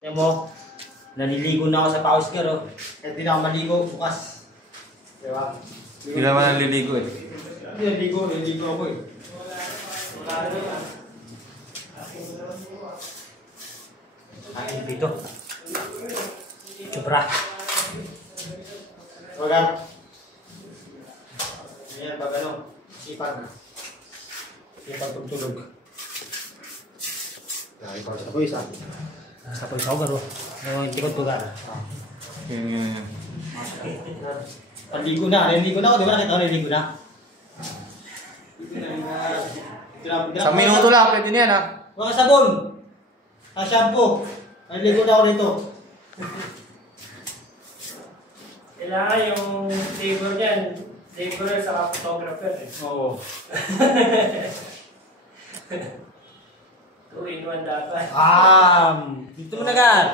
Tignan mo, naliligo na ako sa pawis ka, oh. Kahit di na ako maligo bukas. Diba? Hindi naman naliligo eh. Naliligo ako eh. Kain dito. Sobra. Wag. Ayan, pag ano, sipag. Sipag tugtulog. Ay, pa sa puwis ah. Sa puwis ako garo. Yung tikot ko gara. Yan. Naligo na ako, di ba? Nakita ko naligo na. Sa minuto lang, pwede na yan ha. Mga sabon. Shampoo. Naligo na ako rito. Kailangan yung labor niyan. Laborer sa photographer eh. Oo. 2-in-1 dapat. Dito mo na agad.